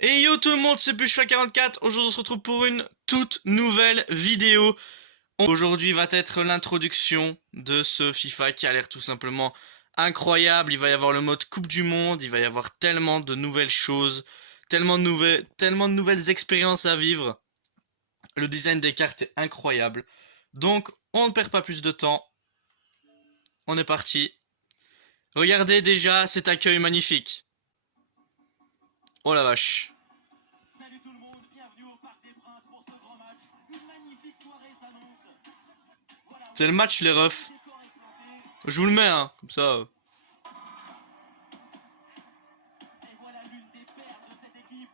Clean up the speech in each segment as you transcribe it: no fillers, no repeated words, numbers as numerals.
Et yo tout le monde, c'est Bushfa44. Aujourd'hui on se retrouve pour une toute nouvelle vidéo. Aujourd'hui va être l'introduction de ce FIFA qui a l'air tout simplement incroyable. Il va y avoir le mode Coupe du Monde, il va y avoir tellement de nouvelles choses, tellement de nouvelles expériences à vivre. Le design des cartes est incroyable. Donc on ne perd pas plus de temps. On est parti. Regardez déjà cet accueil magnifique. Oh la vache. Salut tout le monde, bienvenue au Parc des Princes pour ce grand match. Une magnifique soirée s'annonce. Voilà, C'est le match les le refs. décor est planté. Je vous le mets hein, comme ça. Et voilà l'une des paires de cette équipe.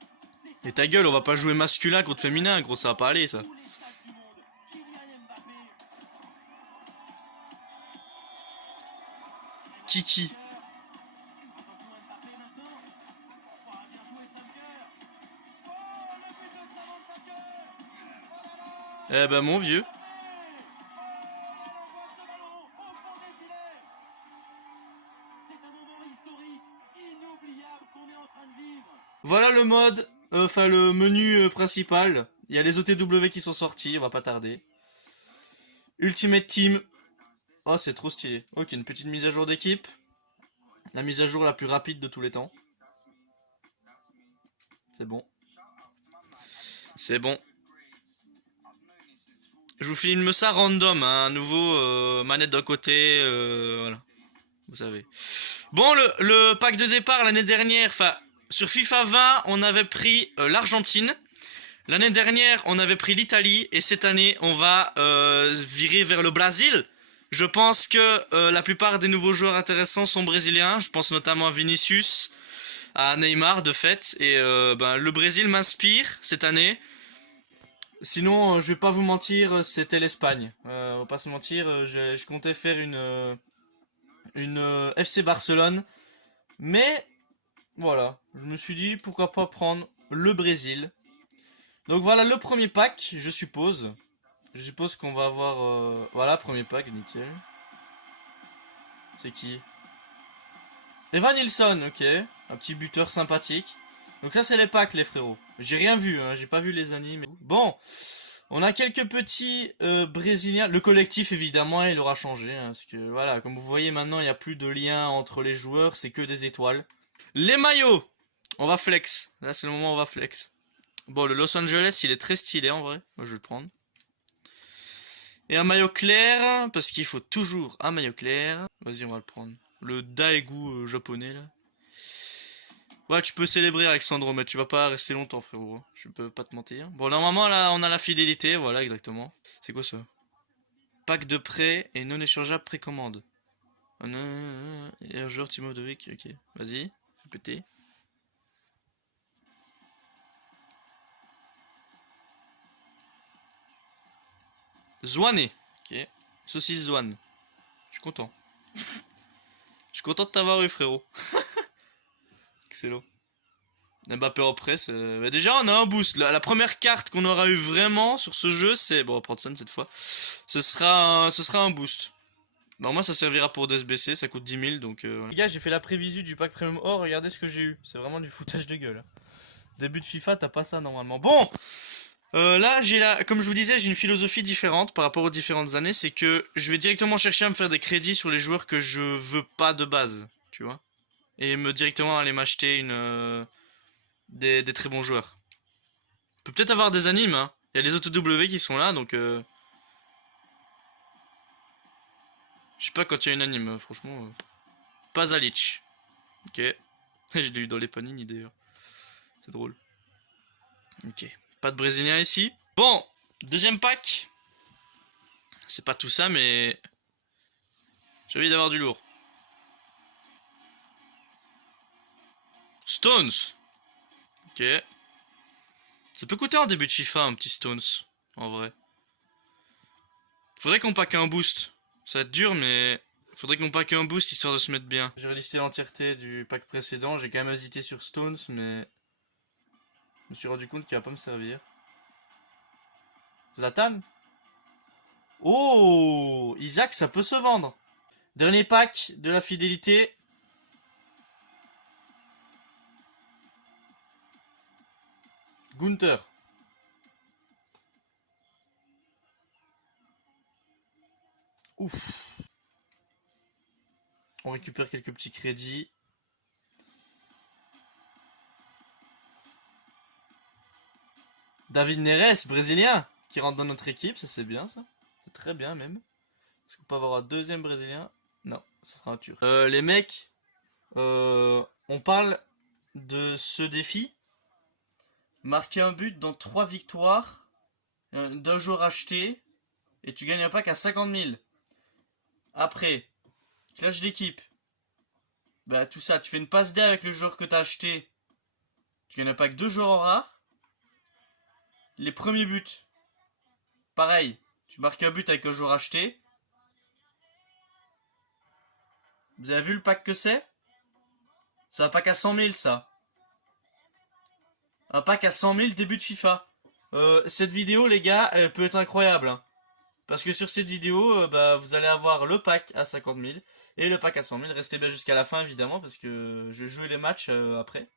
Et C'est ta gueule, on va pas jouer masculin contre féminin, gros, ça va pas aller ça. tous les stades du monde. Kylian Mbappé. Kiki. Attention Mbappé maintenant. Oh, bien joué Sam Kerr. Oh, le but de Samantha Kerr. Oh là là. Eh ben mon vieux. Mbappé. Oh, elle envoie ce ballon au fond des filets. C'est un moment historique, inoubliable qu'on est en train de vivre. Voilà le mode, enfin le menu principal. Il y a les OTW qui sont sortis, on va pas tarder. Ultimate Team. Oh c'est trop stylé. Ok, une petite mise à jour d'équipe. La mise à jour la plus rapide de tous les temps. C'est bon. C'est bon. Je vous filme ça random, hein, un nouveau manette d'un côté, voilà. Vous savez. Bon, le pack de départ l'année dernière, enfin, sur FIFA 20, on avait pris l'Argentine. L'année dernière, on avait pris l'Italie. Et cette année, on va virer vers le Brésil. Je pense que la plupart des nouveaux joueurs intéressants sont brésiliens. Je pense notamment à Vinicius, à Neymar de fait. Et ben, le Brésil m'inspire cette année. Sinon, je vais pas vous mentir, c'était l'Espagne. On va pas se mentir, je comptais faire une FC Barcelone. Mais voilà, je me suis dit pourquoi pas prendre le Brésil. Donc voilà le premier pack, je suppose. Je suppose qu'on va avoir... voilà, premier pack, nickel. C'est qui? Evan Nilsson, ok. Un petit buteur sympathique. Donc ça c'est les packs les frérots. J'ai rien vu, hein, j'ai pas vu les animes. Bon, on a quelques petits brésiliens. Le collectif évidemment il aura changé. Hein, parce que voilà, comme vous voyez maintenant il n'y a plus de lien entre les joueurs, c'est que des étoiles. Les maillots. On va flex. Là c'est le moment où on va flex. Bon, le Los Angeles il est très stylé en vrai. Moi je vais le prendre. Et un maillot clair, parce qu'il faut toujours un maillot clair. Vas-y on va le prendre. Le Daegu japonais là. Ouais, tu peux célébrer Alexandro, mais tu vas pas rester longtemps, frérot. Je peux pas te mentir. Bon, normalement, là, on a la fidélité, voilà, exactement. C'est quoi ça? Pack de prêt et non échangeable précommande. Et un joueur Timo Dovic, ok. Vas-y, fais péter. Zouane, ok. Saucisse Zouane. Je suis content. Je suis content de t'avoir eu, frérot. Excellent. Mbappé en presse. Bah déjà, on a un boost. La première carte qu'on aura eu vraiment sur ce jeu, c'est... Bon, on va prendre Son cette fois. Ce sera un boost. Bah, moi, ça servira pour DSBC. Ça coûte 10 000, donc... Voilà. Les gars, j'ai fait la prévisu du pack Premium Or. Regardez ce que j'ai eu. C'est vraiment du foutage de gueule. Début de FIFA, t'as pas ça normalement. Bon, là, comme je vous disais, j'ai une philosophie différente par rapport aux différentes années. C'est que je vais directement chercher à me faire des crédits sur les joueurs que je veux pas de base. Tu vois? Et directement aller m'acheter des très bons joueurs. On peut peut-être avoir des animes, hein. Il y a les OTW qui sont là, donc je sais pas quand il y a une anime, franchement. Pas Zalic. Ok. Je l'ai eu dans les panini d'ailleurs. C'est drôle. Ok. Pas de Brésilien ici. Bon, deuxième pack. C'est pas tout ça, mais j'ai envie d'avoir du lourd. Stones. Ok. Ça peut coûter en début de FIFA un petit Stones, en vrai. Faudrait qu'on pack un boost. Ça va être dur, mais faudrait qu'on pack un boost histoire de se mettre bien. J'ai relisté l'entièreté du pack précédent. J'ai quand même hésité sur Stones, mais je me suis rendu compte qu'il va pas me servir. Zlatan. Oh, Isaac, ça peut se vendre. Dernier pack de la fidélité. Gunther. Ouf. On récupère quelques petits crédits. David Neres, brésilien, qui rentre dans notre équipe, ça c'est bien ça. C'est très bien même. Est-ce qu'on peut avoir un deuxième brésilien? Non, ce sera un turc. Les mecs, on parle de ce défi. Marquer un but dans 3 victoires d'un joueur acheté et tu gagnes un pack à 50 000. Après, clash d'équipe. Bah tout ça, tu fais une passe D avec le joueur que t'as acheté. Tu gagnes un pack 2 joueurs rares. Les premiers buts. Pareil, tu marques un but avec un joueur acheté. Vous avez vu le pack que c'est? C'est un pack à 100 000 ça. Un pack à 100 000 début de FIFA. Cette vidéo les gars, elle peut être incroyable. Hein. Parce que sur cette vidéo, bah, vous allez avoir le pack à 50 000 et le pack à 100 000. Restez bien jusqu'à la fin évidemment parce que je vais jouer les matchs après.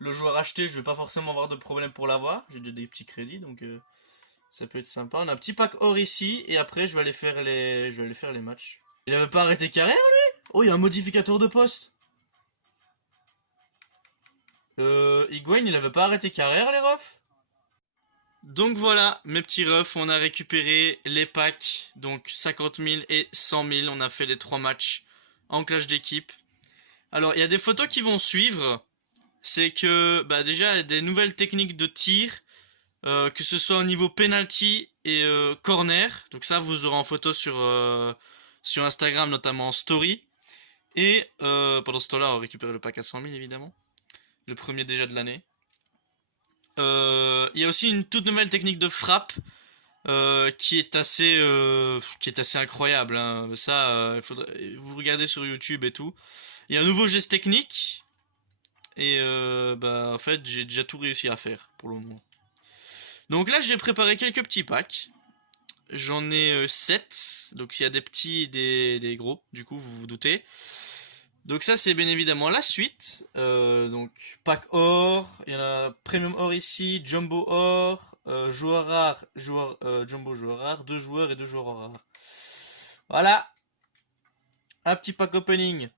Le joueur acheté, je vais pas forcément avoir de problème pour l'avoir. J'ai déjà des petits crédits donc ça peut être sympa. On a un petit pack or ici et après je vais aller faire les matchs. Il avait pas arrêté carrière lui? Oh, il y a un modificateur de poste. Higuain, il avait pas arrêté carrière les refs? Donc voilà, mes petits refs, on a récupéré les packs, donc 50 000 et 100 000, on a fait les 3 matchs en clash d'équipe. Alors, il y a des photos qui vont suivre, c'est que, bah déjà, il y a des nouvelles techniques de tir, que ce soit au niveau penalty et corner, donc ça vous aurez en photo sur Instagram, notamment en story. Et pendant ce temps-là, on récupère le pack à 100 000 évidemment, le premier déjà de l'année. Il y a aussi une toute nouvelle technique de frappe qui est assez incroyable. Hein. Ça, vous regardez sur YouTube et tout. Il y a un nouveau geste technique et bah en fait j'ai déjà tout réussi à faire pour le moment. Donc là j'ai préparé quelques petits packs. J'en ai 7, donc il y a des petits et des gros. Du coup vous vous doutez. Donc ça c'est bien évidemment la suite, donc pack or, il y en a premium or ici, jumbo or, joueur rare, jumbo joueur rare, 2 joueurs et 2 joueurs rares. Voilà, un petit pack opening,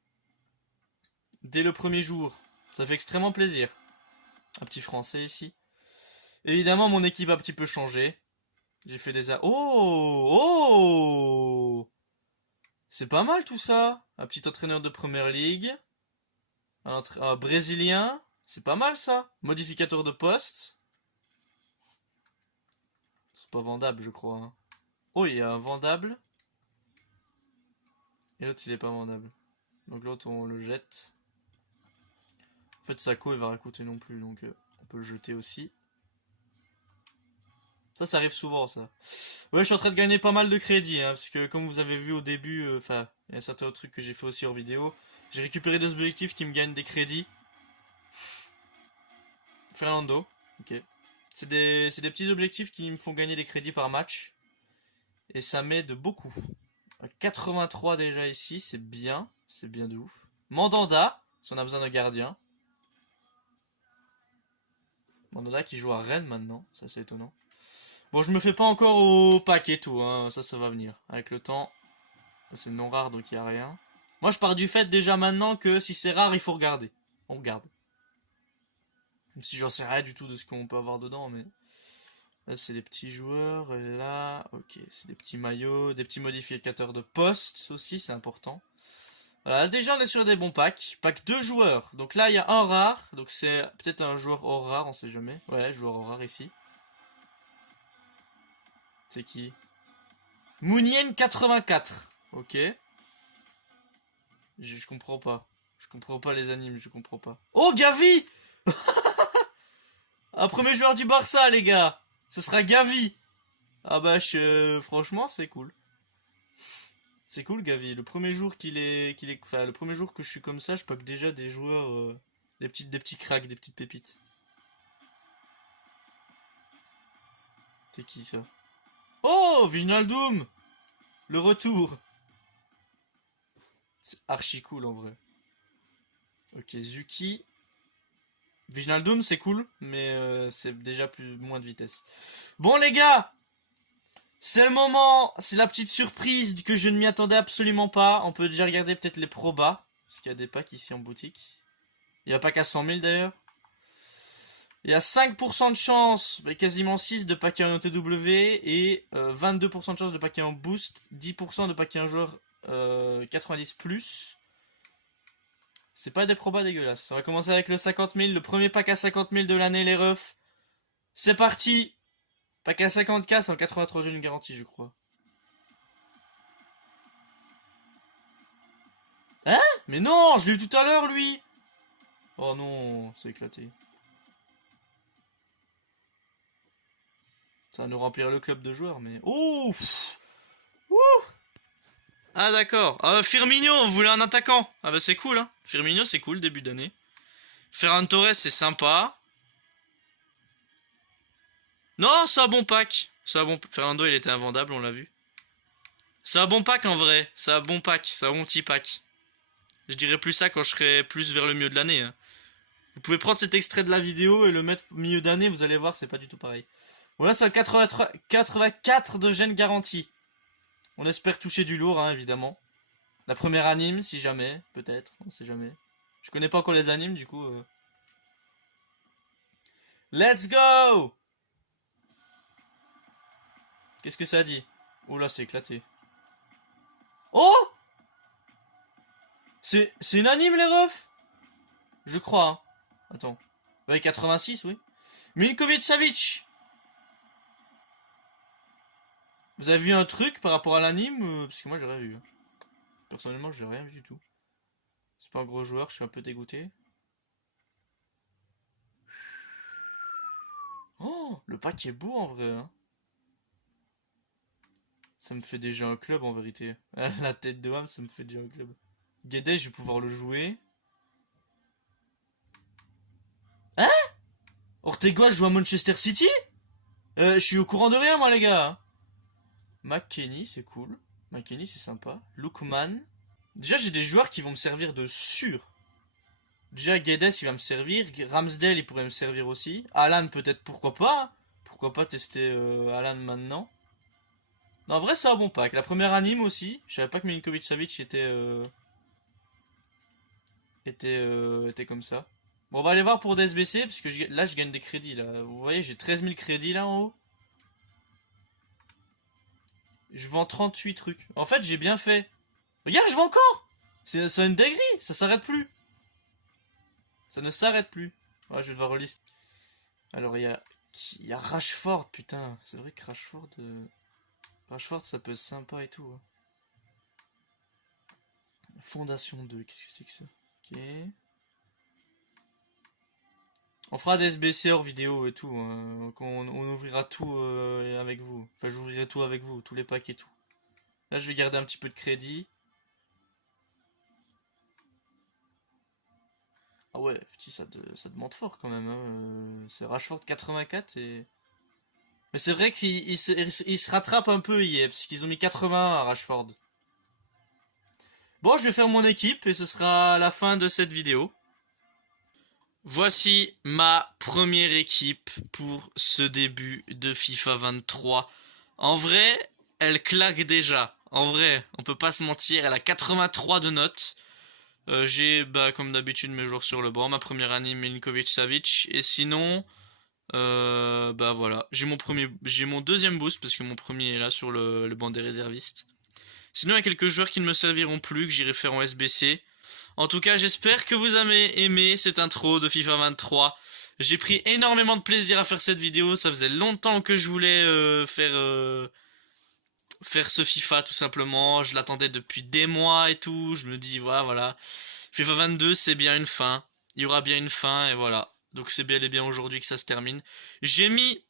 dès le premier jour, ça fait extrêmement plaisir. Un petit français ici. Évidemment mon équipe a un petit peu changé, j'ai fait des... Oh. C'est pas mal tout ça. Un petit entraîneur de première ligue. Un brésilien. C'est pas mal ça. Modificateur de poste. C'est pas vendable je crois. Hein. Oh, il y a un vendable. Et l'autre il est pas vendable. Donc l'autre on le jette. En fait Sako il va rien coûter non plus. Donc on peut le jeter aussi. Ça arrive souvent ça. Ouais, je suis en train de gagner pas mal de crédits, hein, parce que comme vous avez vu au début, enfin, il y a certains trucs que j'ai fait aussi en vidéo. J'ai récupéré des objectifs qui me gagnent des crédits. Fernando, ok. C'est des petits objectifs qui me font gagner des crédits par match. Et ça m'aide beaucoup. 83 déjà ici, c'est bien de ouf. Mandanda, si on a besoin d'un gardien. Mandanda qui joue à Rennes maintenant, ça c'est étonnant. Bon, je me fais pas encore au pack et tout, hein. Ça va venir. Avec le temps, c'est non rare donc il n'y a rien. Moi je pars du fait déjà maintenant que si c'est rare, il faut regarder. On regarde. Même si j'en sais rien du tout de ce qu'on peut avoir dedans, mais... Là c'est des petits joueurs, et là, ok, c'est des petits maillots, des petits modificateurs de poste aussi, c'est important. Voilà, déjà on est sur des bons packs. Pack 2 joueurs, donc là il y a un rare, donc c'est peut-être un joueur hors rare, on sait jamais. Ouais, joueur hors rare ici. C'est qui? Mounien 84. Ok. Je comprends pas. Je comprends pas les animes, je comprends pas. Oh, Gavi. Un premier joueur du Barça, les gars. Ce sera Gavi. Ah bah, franchement, c'est cool. C'est cool, Gavi. Le premier jour enfin, le premier jour que je suis comme ça, je pack déjà des joueurs, des petits cracks, des petites pépites. C'est qui ça? Oh, Wijnaldum. Le retour. C'est archi cool en vrai. Ok, Zuki. Wijnaldum, c'est cool, mais c'est déjà moins de vitesse. Bon les gars, c'est le moment, c'est la petite surprise que je ne m'y attendais absolument pas. On peut déjà regarder peut-être les probas, parce qu'il y a des packs ici en boutique. Il n'y a pas qu'à 100 000 d'ailleurs. Il y a 5% de chance, quasiment 6 de paquets en OTW et 22% de chance de paquets en boost, 10% de paquets en joueur 90+. C'est pas des probas dégueulasses. On va commencer avec le 50 000, le premier pack à 50 000 de l'année, les refs. C'est parti. Pack à 50K, 183 jeunes garantie, je crois. Hein? Mais non, je l'ai eu tout à l'heure, lui. Oh non, c'est éclaté. Ça va nous remplir le club de joueurs, mais... Oh! Ouh! Ah d'accord. Firmino, on voulait un attaquant. Ah bah c'est cool, hein. Firmino, c'est cool, début d'année. Ferran Torres, c'est sympa. Non, c'est un bon pack. C'est un bon... Fernando, il était invendable, on l'a vu. C'est un bon pack en vrai. C'est un bon pack. C'est un bon petit pack. Je dirais plus ça quand je serai plus vers le milieu de l'année. Hein. Vous pouvez prendre cet extrait de la vidéo et le mettre au milieu d'année, vous allez voir, c'est pas du tout pareil. Voilà, c'est un 84 de gènes garantie. On espère toucher du lourd, hein, évidemment. La première anime, si jamais, peut-être, on sait jamais. Je connais pas encore les animes, du coup. Let's go! Qu'est-ce que ça dit? Oh là, c'est éclaté. Oh! C'est une anime, les refs? Je crois, hein. Attends. Ouais, 86, oui. Milinkovic Savic! Vous avez vu un truc par rapport à l'anime? Parce que moi, j'ai rien vu. Hein. Personnellement, j'ai rien vu du tout. C'est pas un gros joueur, je suis un peu dégoûté. Oh, le pack est beau en vrai. Hein. Ça me fait déjà un club en vérité. La tête de Ham, ça me fait déjà un club. Guedes, je vais pouvoir le jouer. Hein? Ortega joue à Manchester City? Je suis au courant de rien, moi, les gars. McKennie, c'est cool. McKennie, c'est sympa. Lookman. Déjà, j'ai des joueurs qui vont me servir de sûr. Déjà, Guedes, il va me servir. Ramsdale, il pourrait me servir aussi. Alan, peut-être, pourquoi pas. Pourquoi pas tester Alan maintenant. Non, en vrai, c'est un bon pack. La première anime aussi. Je savais pas que Milinkovic Savic était comme ça. Bon, on va aller voir pour DSBC, parce que là, je gagne des crédits, là. Vous voyez, j'ai 13 000 crédits, là, en haut. Je vends 38 trucs. En fait, j'ai bien fait. Regarde, je vends encore! C'est une dinguerie, ça s'arrête plus. Ça ne s'arrête plus. Ouais, je vais devoir relister. Alors, il y a Rashford, putain. C'est vrai que Rashford, ça peut être sympa et tout. Hein. Fondation 2, qu'est-ce que c'est que ça? Ok. On fera des SBC hors vidéo et tout. Hein. On ouvrira tout avec vous. Enfin, j'ouvrirai tout avec vous, tous les packs et tout. Là, je vais garder un petit peu de crédit. Ah ouais, petit, ça demande fort quand même. Hein. C'est Rashford 84 et... Mais c'est vrai qu'il se rattrape un peu hier, parce qu'ils ont mis 80 à Rashford. Bon, je vais faire mon équipe et ce sera la fin de cette vidéo. Voici ma première équipe pour ce début de FIFA 23. En vrai, elle claque déjà. En vrai, on peut pas se mentir, elle a 83 de notes. J'ai, comme d'habitude, mes joueurs sur le banc. Ma première anime, Milinkovic Savic. Et sinon, voilà. J'ai mon deuxième boost parce que mon premier est là sur le banc des réservistes. Sinon, il y a quelques joueurs qui ne me serviront plus, que j'irai faire en SBC. En tout cas, j'espère que vous avez aimé cette intro de FIFA 23. J'ai pris énormément de plaisir à faire cette vidéo. Ça faisait longtemps que je voulais faire ce FIFA tout simplement. Je l'attendais depuis des mois et tout. Je me dis, voilà. FIFA 22, c'est bien une fin. Il y aura bien une fin et voilà. Donc c'est bel et bien aujourd'hui que ça se termine. J'ai mis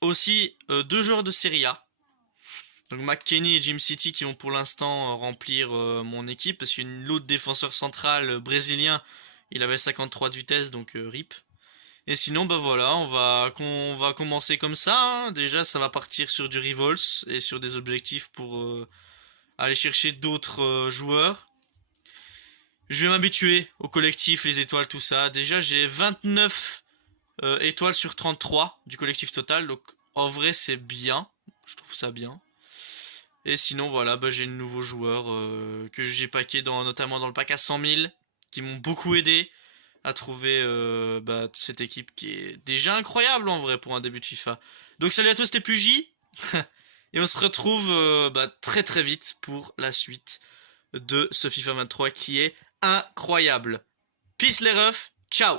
aussi 2 joueurs de Serie A. Donc McKennie et Jim City qui vont pour l'instant remplir mon équipe. Parce qu'il y a l'autre défenseur central brésilien, il avait 53 de vitesse, donc RIP. Et sinon, voilà, on va commencer comme ça. Hein. Déjà, ça va partir sur du Revolts et sur des objectifs pour aller chercher d'autres joueurs. Je vais m'habituer au collectif, les étoiles, tout ça. Déjà, j'ai 29 étoiles sur 33 du collectif total. Donc, en vrai, c'est bien. Je trouve ça bien. Et sinon, voilà, bah, j'ai de nouveaux joueurs que j'ai packés notamment dans le pack à 100 000, qui m'ont beaucoup aidé à trouver bah, cette équipe qui est déjà incroyable en vrai pour un début de FIFA. Donc, salut à tous, c'était PUJ. Et on se retrouve bah, très très vite pour la suite de ce FIFA 23 qui est incroyable. Peace les refs, ciao.